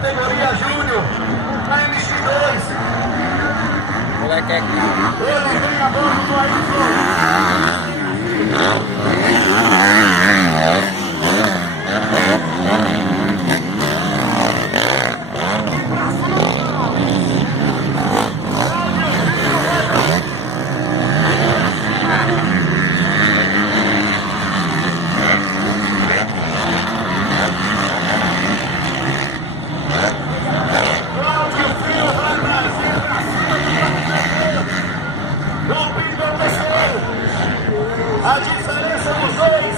categoria Júnior, na MX2. Moleque é aqui. Ele vem a bordo do Ayrton. A diferença dos dois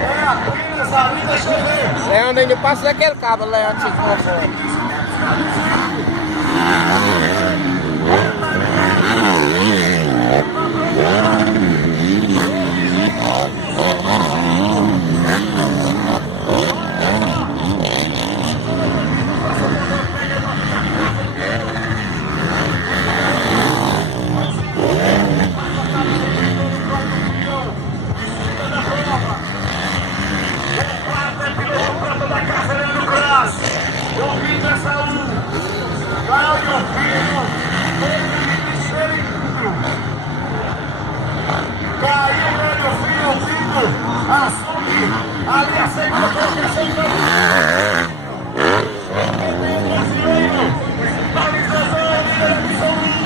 é apenas a linda chegada. Leandro ainda passa daquele cabo, Leandro, se for fora. Ali a segunda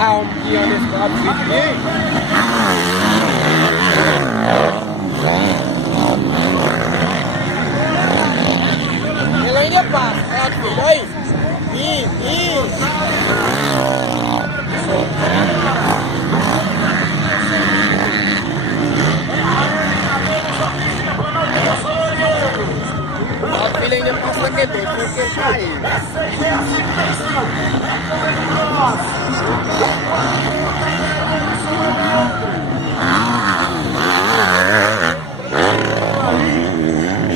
Um dia nesse lado aqui. Ele ainda passa, é aqui, aí. A filha ainda passa daquele tempo, porque ele caiu.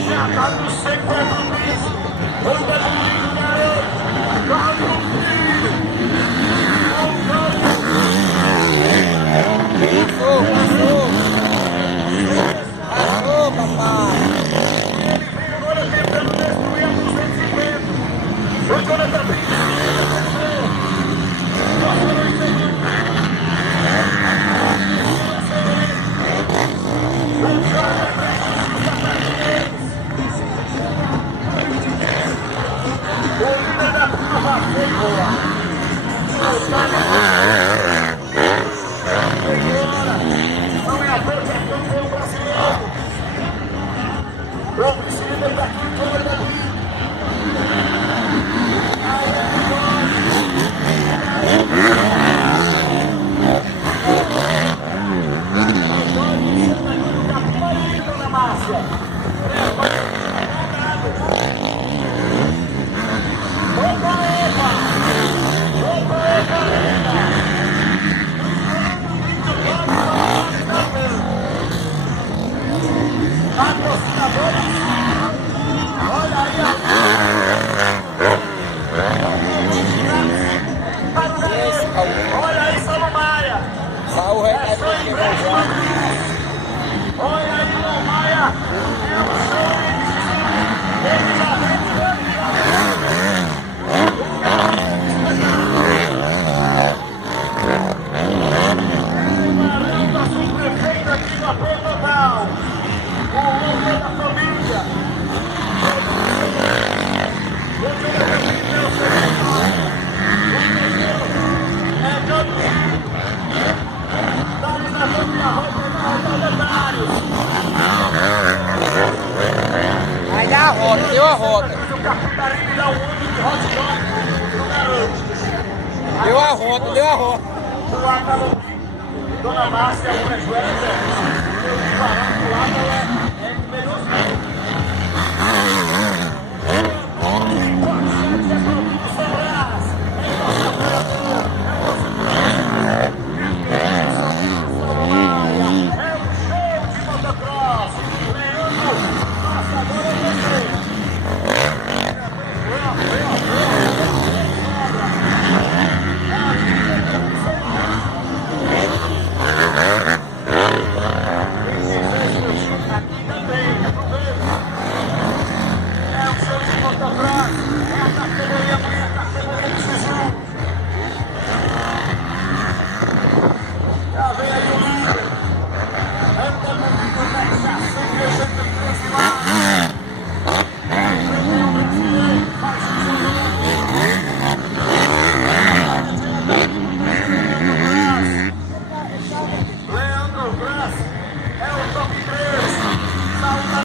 já tá no segundo mês. Passou, papai. Olha aí, Saulo Maia. Saúl vai cair por aqui, Olha aí, Saulo Maia. Ele já vem prefeito aqui no apoio total. O homem da família. vai dar a roda, deu a roda. Deu a roda, deu a roda. Dona Márcia, Joana,